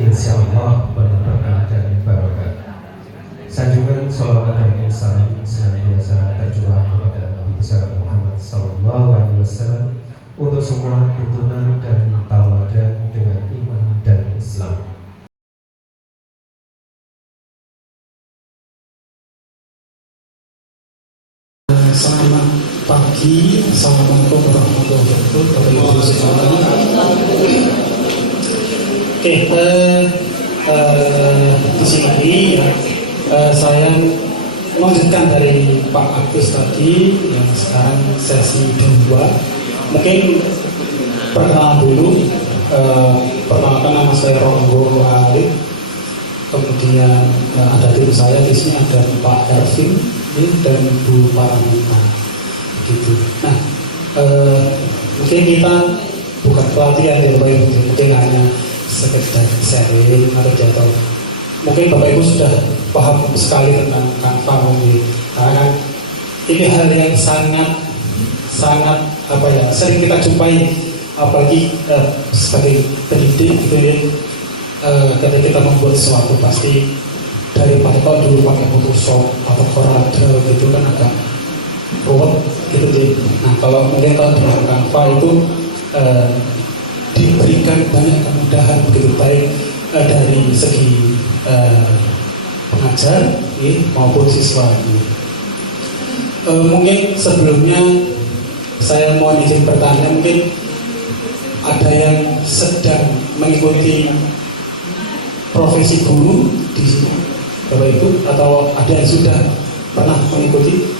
Insyaallah berkah dan barokah. Sanjungan salawat dan salam senantiasa tercurah kepada Nabi besar Muhammad SAW untuk semua tuntunan dan tauladan dengan iman dan Islam. Selamat pagi, assalamualaikum warahmatullahi wabarakatuh. Oke, di sini ya, saya melanjutkan dari Pak Agus tadi yang sekarang sesi kedua. Mungkin perkenalan dulu. Perkenalkan, nama saya Ronggo Alif. Kemudian ada tim saya di sini, ada Pak Ervin dan Bu Paramita, gitu. Nah, mungkin kita bukan pelatihan ya Bapak Ibu, mungkin hanya sekedar sharing atau jatuh. Mungkin Bapak Ibu sudah paham sekali tentang Canva ini, karena ini hal yang sangat sering kita jumpai, apalagi sebagai pendidik gitu ya. Ketika kita membuat sesuatu pasti daripada kalau dulu pakai Photoshop atau Corel gitu kan agak ruwet gitu deh. Nah, kalau dengan Canva itu diberikan banyak kemudahan begitu baik dari segi pengajar maupun siswa. Mungkin sebelumnya saya mau izin bertanya, mungkin ada yang sedang mengikuti profesi guru di sini, Bapak Ibu, atau ada yang sudah pernah mengikuti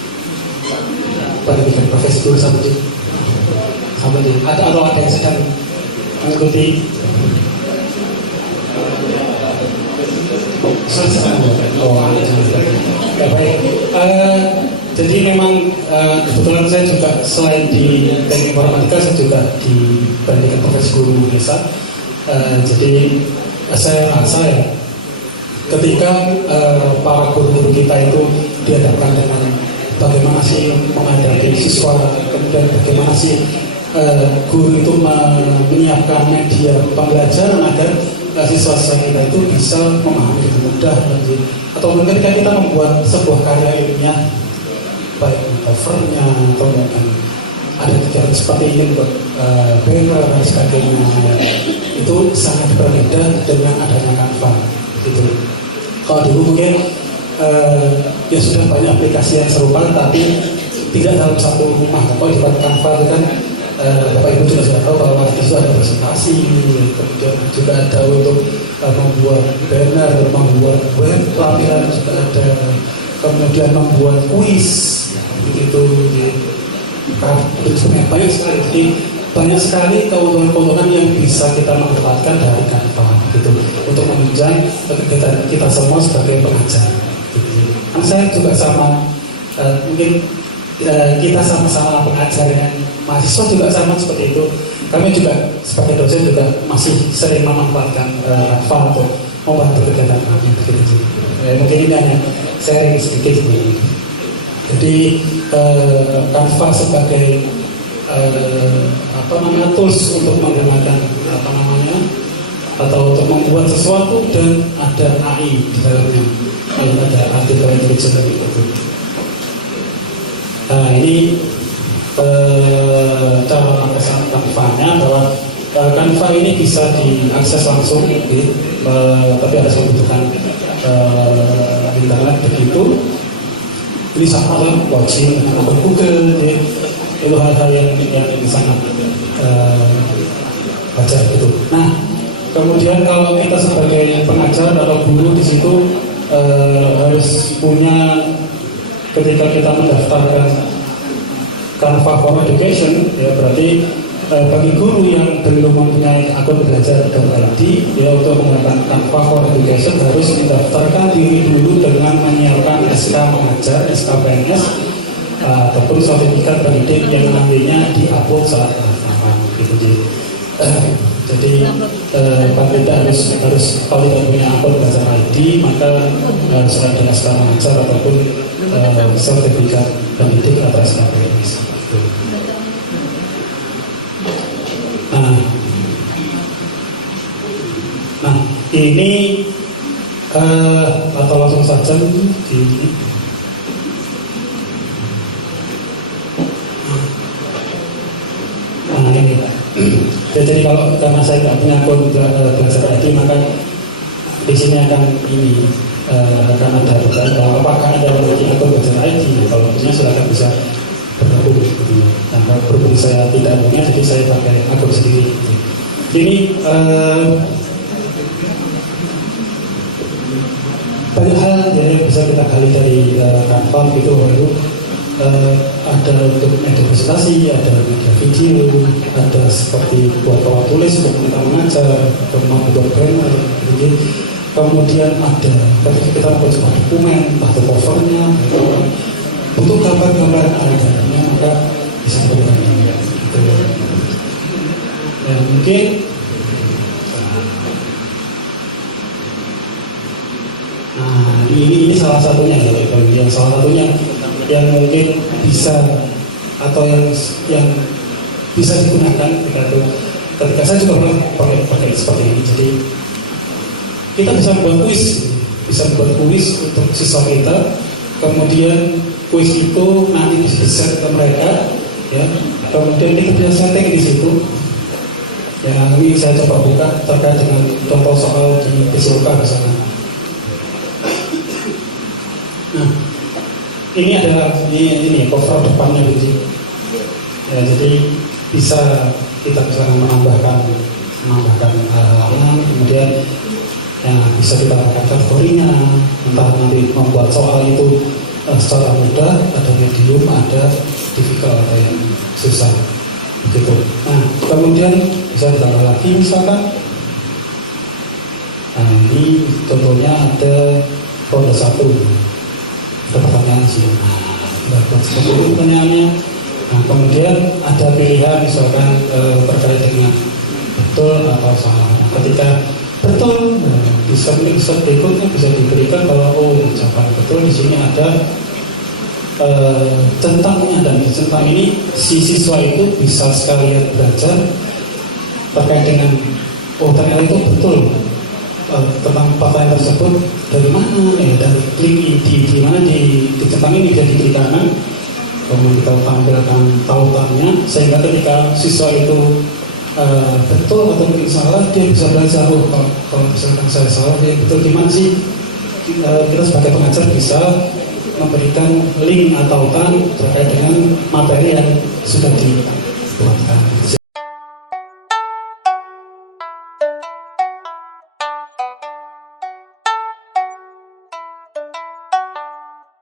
pendidikan profesi guru sampai atau ada yang sedang mengikuti baik. Jadi memang kebetulan saya juga selain di teknik informatika, saya juga di pendidikan profesi guru desa. Jadi saya rasa ya, ketika para guru-guru kita itu dihadapkan dengan bagaimana sih menghadapi siswa, kemudian bagaimana sih guru itu menyiapkan media pembelajaran agar siswa-siswa kita itu bisa memahami dengan mudah, atau mungkin ketika kita membuat sebuah karya ilmiah, baik covernya atau mungkin ada kegiatan seperti ini untuk banner dan sebagainya, itu sangat berbeda dengan adanya Canva gitu. Kalau dulu mungkin ya sudah banyak aplikasi yang serupa tapi tidak dalam satu rumah. Kalau di Canva itu kan Bapak Ibu juga sudah tahu bahwa itu ada presentasi, kemudian juga ada untuk membuat banner, membuat web pelatihan juga ada, kemudian membuat kuis begitu. Banyak sekali, jadi banyak sekali keuntungan-keuntungan yang bisa kita manfaatkan dari Canva gitu, untuk menunjang kegiatan kita semua sebagai pengajar gitu. Kan saya juga sama, mungkin kita sama-sama pengajar dengan mahasiswa juga sama seperti itu. Kami juga sebagai dosen juga masih sering memanfaatkan Canva untuk membantu kegiatan kami begitu. Mungkin ini hanya sharing sedikit ini. Jadi Canva sebagai tools untuk menggunakan atau untuk membuat sesuatu, dan ada AI di dalamnya, ada artificial intelligence gitu. Nah, ini cara mengakses Canva-nya, bahwa Canva ini bisa diakses langsung, tapi harus membutuhkan internet begitu. Ini sama lah login dengan akun Google, ya. Itu hal-hal yang sangat wajar gitu. Nah, kemudian kalau kita sebagai pengajar atau guru di situ harus punya, ketika kita mendaftarkan Canva for Education, ya berarti bagi guru yang belum mempunyai akun belajar.id, ya untuk menggunakan Canva for Education harus mendaftarkan diri dulu dengan menyiapkan SK mengajar, SK PNS, ataupun sertifikat pendidik yang nantinya di-upload saat pendaftaran gitu. Jadi Pak Beda harus kalau tidak punya akun belajar ID, maka harus ada SK mengajar ataupun sertifikat pendidik atau ini atau langsung saja di ini Pak. Jadi kalau karena saya nggak punya akun belajar ID, maka di sini akan ini akan ada pertanyaan bahwa apakah ada yang memiliki akun belajar ID. Kalau punya silakan bisa bergabung gitu. Nah, kalau berhubung saya tidak punya, jadi saya pakai akun sendiri gitu. Ini banyak hal yang bisa kita gali dari kantor gitu, lalu ada untuk media presentasi, ada media video, ada seperti buat kawat tulis untuk kita mengajar, membuat banner, gitu. Kemudian ada ketika kita membuat sebuah dokumen, entah itu covernya, butuh gambar-gambar ada-adanya, maka bisa diberikan gitu. Dan mungkin ini salah satunya ya, yang salah satunya yang mungkin bisa atau yang bisa digunakan ketika saya juga pakai seperti ini. Jadi kita bisa membuat kuis untuk siswa kita, kemudian kuis itu nanti bisa di-share ke mereka, ya. Kemudian kita bisa setting di situ. Ya, ini saya coba buka terkait dengan contoh soal di Bisuka misalnya. Nah, ini adalah ini cover depannya gitu. Ya, jadi bisa kita menambahkan halaman, kemudian ya, bisa kita pakai kategorinya, entah nanti membuat soal itu secara mudah, ada medium, ada difficult, ada yang susah begitu. Nah, kemudian bisa ditambah lagi misalkan, nah ini contohnya ada ronde 1. Ada pertanyaan sih. Nah, seperti itu pertanyaannya. Nah, kemudian ada pilihan misalkan terkait dengan betul atau salah. Nah, ketika betul, di set berikutnya bisa diberikan kalau jawaban betul. Di sini ada centangnya, dan di centang ini si siswa itu bisa sekalian belajar terkait dengan ternyata itu betul. Tentang pertanyaan tersebut dari mana ya, dari klik di mana di centang ini jadi klik kanan, kemudian kita tampilkan tautannya sehingga ketika siswa itu betul atau mungkin salah, dia bisa belajar. Kalau misalkan saya salah, dia betul gimana sih? Kita sebagai pengajar bisa memberikan link atau tautan terkait dengan materi yang sudah dibuatkan.